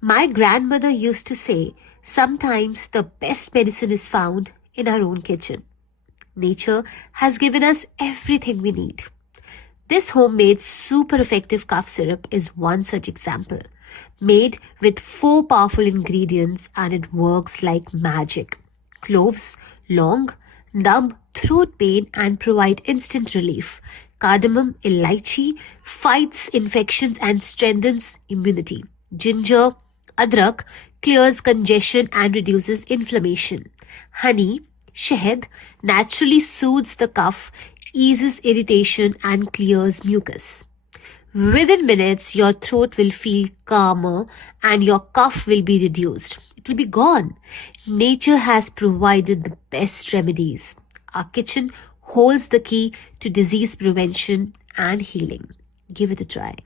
My grandmother used to say, sometimes the best medicine is found in our own kitchen. Nature has given us everything we need. This homemade super effective cough syrup is one such example. Made with 4 powerful ingredients and it works like magic. Cloves, long, numb throat pain and provide instant relief. Cardamom, elaichi, fights infections and strengthens immunity. Ginger, adrak, clears congestion and reduces inflammation. Honey, shahad, naturally soothes the cough, eases irritation and clears mucus. Within minutes, your throat will feel calmer and your cough will be reduced. It will be gone. Nature has provided the best remedies. Our kitchen holds the key to disease prevention and healing. Give it a try.